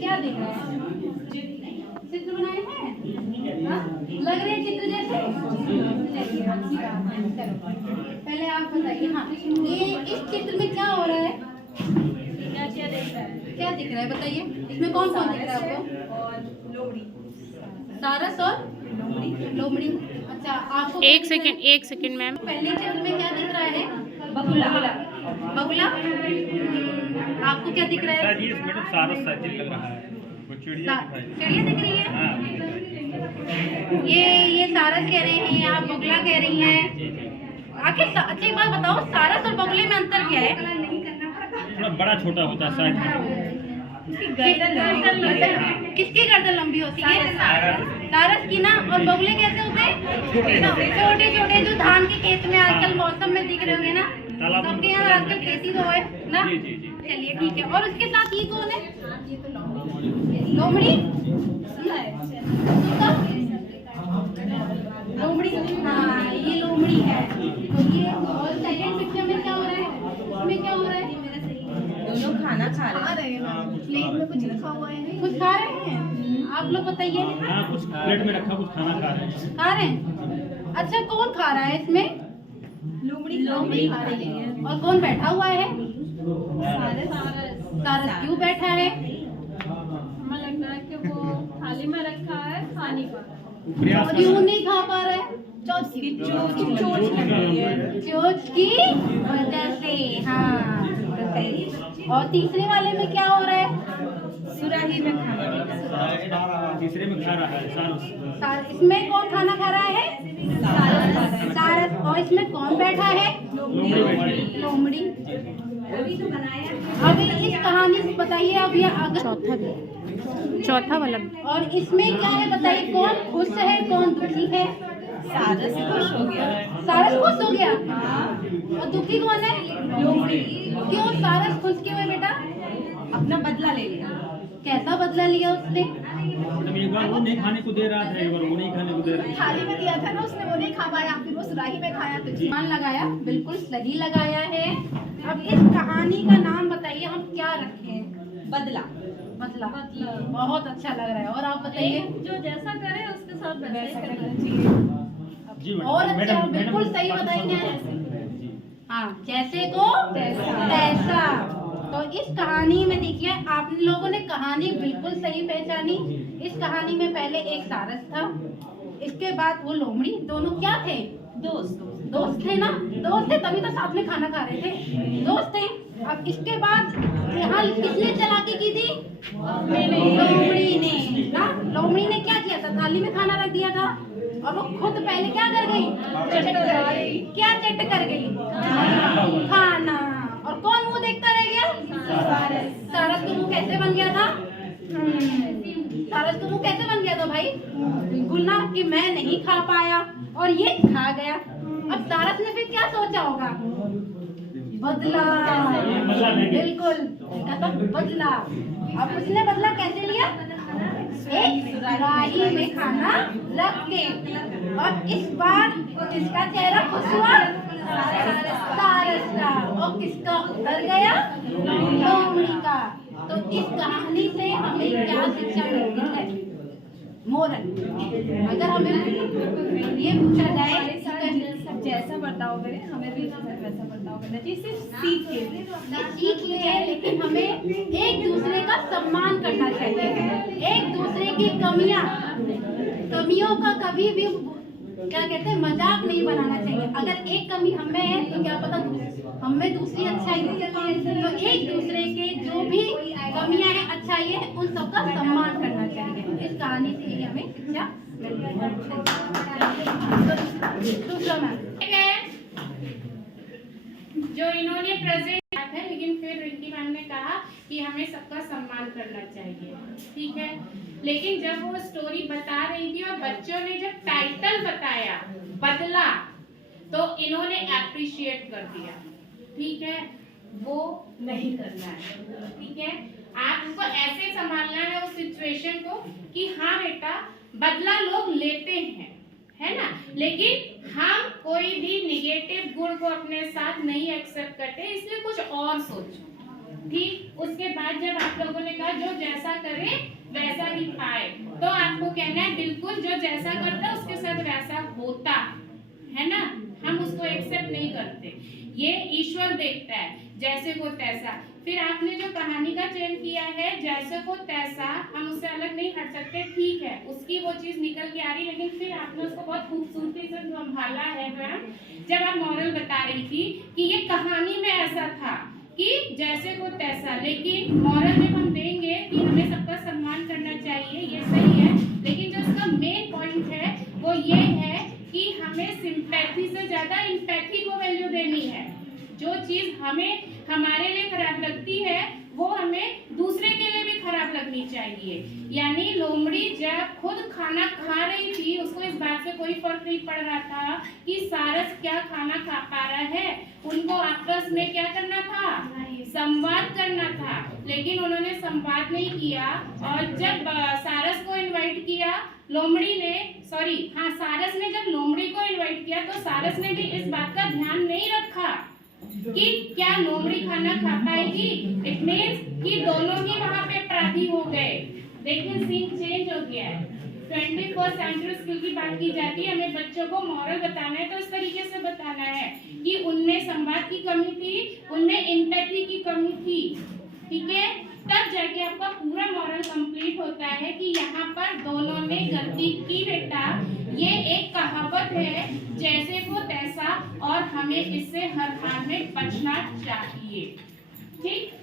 क्या दिख रहा है? चित्र बनाए हैं? हाँ? लग रहे हैं चित्र जैसे? चलिए अच्छी बात है। चलो पहले आप बताइए। हाँ, ये इस चित्र में क्या हो रहा है? क्या दिख रहा है? क्या दिख रहा है बताइए? इसमें कौन कौन दिख रहा है आपको? और लोमड़ी। सारस और लोमड़ी। अच्छा, आपको एक सेकंड मैम। पहले चित्र में क्या दिख रहा है? बगुला। बगुला। आपको क्या दिख रहा है? जी मैडम सारस सा लग रहा है, वो चिड़िया चिड़िया दिख रही है। हाँ। ये सारस कह रहे हैं, आप बगुला कह रही हैं। आखिर अच्छा एक बात बताओ, सारस और बगुले में अंतर क्या है? थोड़ा बड़ा छोटा होता है साइज में। किसकी गर्दन लंबी होती है? सारस की ना। और बगुले कैसे होते हैं? छोटे छोटे, जो धान के खेत में आजकल मौसम में दिख रहे होंगे ना, सबके यहाँ आजकल खेती तो है ना। चलिए ठीक है। और उसके साथ ये कौन है? लोमड़ी। लोमड़ी। हाँ, ये लोमड़ी है। तो ये और सेकंड पिक्चर में क्या हो रहा है? इसमें क्या हो रहा है? दोनों खाना खा रहे हैं। प्लेट में कुछ रखा हुआ है। कुछ खा रहे हैं? आप लोग बताइए। हाँ, कुछ प्लेट में रखा, कुछ खाना खा रहे हैं। खा रहे हैं? अच्छा, कौन खा रहा है इसमें? लोमड़ी खा रही है। और कौन बैठा हुआ है? सारस। सारस क्यों बैठा है? हमें लगता है कि वो थाली में रखा है, खा नहीं पा रहा। प्रयास कर क्यों रहे नहीं खा पा रहा है? चोंच लग रही है। चोट की वजह से। हाँ, और तीसरे वाले में क्या हो रहा है? सुराही में खाना। तीसरे में खा रहा है सारस। इसमें कौन खाना खा रहा है? सारस। और इसमें कौन बैठा है? लोमड़ी। अब इस कहानी से बताइए। अब ये अगर चौथा वाला। और इसमें क्या है बताइए? कौन खुश है, कौन दुखी है? सारस खुश हो गया। सारस खुश हो गया। और दुखी कौन है? लोमड़ी। क्यों सारस खुश क्यों है बेटा? अपना बदला ले लिया। कैसा बदला लिया उसने? मतलब एक बार वो नहीं खाने को दे रहा था, एक बार वो नहीं खाने को दे रहा था। थाली में दिया था ना उसने, वो नहीं खा पाया, फिर वो सुराही में खाया। तो मान लगाया, बिल्कुल सही लगाया है। अब इस कहानी का नाम बताइए, हम क्या रखें? बदला। बदला। बहुत अच्छा लग रहा है। और आप बताइए। जो जैसा करे उसके साथ वैसा ही करना चाहिए। जी मैडम। और अच्छा, बिल्कुल सही बताइए। हाँ, जैसे को तैसा। तो इस कहानी में देखिए, आप लोगों ने कहानी बिल्कुल सही पहचानी। इस कहानी में पहले एक सारस था, इसके बाद वो लोमड़ी। दोनों क्या थे? दोस्त थे ना। दोस्त थे तभी तो साथ में खाना खा रहे थे। दोस्त थे। अब इसके बाद यहाँ किसने चालाकी की थी? लोमड़ी ने ना। लोमड़ी ने क्या किया था? थाली में खाना रख दिया था और वो खुद पहले क्या कर गई? क्या चट कर गई? खाना। और कौन मुंह देखता रह गया? सारस का मुंह कैसे बन गया था? सारस का मुंह कैसे बन गया था भाई? बिल्कुल ना, कि मैं नहीं खा पाया और ये खा गया। अब सारस ने फिर क्या सोचा होगा? बदला। बिल्कुल, कहता बदला। अब उसने बदला कैसे लिया? एक सुराही में खाना रख के। और इस बार किसका चेहरा खुश हुआ? सारस का। और किसका उतर गया? लोमड़ी का। तो इस कहानी से हमें क्या शिक्षा मिलती है? मोरल, अगर हमें ये पूछा जाए जैसा बर्ताव करें हमें भी वैसा बर्ताव करना चाहिए। सिर्फ सीख ये है, लेकिन हमें एक दूसरे का सम्मान करना चाहिए। एक दूसरे की कमियों का कभी भी क्या कहते हैं, मजाक नहीं बनाना चाहिए। अगर एक कमी हमें है तो क्या पता हमें दूसरी अच्छाई हो। तो एक दूसरे के जो भी कमियां हैं, अच्छाई है, उन सबका सम्मान करना चाहिए। इस कहानी से ये हमें शिक्षा मिलती है। दूसरा मैम जो इन्होंने प्रेजेंट किया था, लेकिन फिर रिंकी मैम ने कहा कि हमें सबका सम्मान करना चाहिए, ठीक है। लेकिन जब वो स्टोरी बता रही थी और बच्चों ने जब टाइटल बताया बदला, तो इन्होंने एप्रिशिएट कर दिया, ठीक है। वो नहीं करना है, ठीक है। आपको ऐसे संभालना है उस सिचुएशन को कि हाँ बेटा, बदला लोग लेते हैं, है ना, लेकिन हम कोई भी निगेटिव गुण को अपने साथ नहीं एक्सेप्ट करते, इसलिए कुछ और सोचो, ठीक। उसके बाद जब आप लोगों ने कहा जो जैसा करे वैसा ही पाए, तो आपको कहना है बिल्कुल जो जैसा करता उसके साथ वैसा होता है ना, हम उसको एक्सेप्ट नहीं करते, ये ईश्वर देखता है, जैसे को तैसा। फिर आपने जो कहानी का चयन किया है जैसे को तैसा, हम उससे अलग नहीं हट सकते, ठीक है, उसकी वो चीज निकल के आ रही, लेकिन फिर आपने उसको बहुत खूबसूरती से संभाला है मैम। जब आप मॉरल बता रही थी कि ये कहानी में ऐसा था कि जैसे को तैसा, लेकिन मॉरल जब हम देंगे कि हमें सबका सम्मान करना चाहिए, ये सही है, लेकिन जो उसका मेन पॉइंट है वो ये है कि हमें सिंपैथी से ज्यादा एम्पैथी को वैल्यू देनी है। जो चीज हमें हमारे लिए खराब लगती है वो हमें दूसरे के लिए भी खराब लगनी चाहिए। यानी लोमड़ी जब खुद खाना खा रही थी उसको इस बात से कोई फर्क नहीं पड़ रहा था कि सारस क्या खाना खा पा रहा है, उनको आपस में क्या करना था, संवाद करना था, लेकिन उन्होंने संवाद नहीं किया। और जब सारस को इनवाइट किया लोमड़ी ने, सारस ने जब लोमड़ी को इनवाइट किया तो सारस ने भी इस बात का ध्यान नहीं रखा कि क्या लोमड़ी खाना खा पाएगी। इट मीन्स कि दोनों ही वहां पे अपराधी हो गए। देखिए सीन चेंज हो गया है। 21st सेंचुरी स्किल की बात की जाती है, हमें बच्चों को मॉरल बताना है तो इस तरीके से बताना है कि उनमें संवाद की कमी थी, उनमें एम्पैथी की कमी थी, ठीक है, तब जाके आपका पूरा मॉरल कंप्लीट होता है कि यहाँ पर दोनों ने गलती की बेटा। ये एक कहावत है जैसे को तैसा, और हमें इससे हर हाल में बचना चाहिए, ठीक।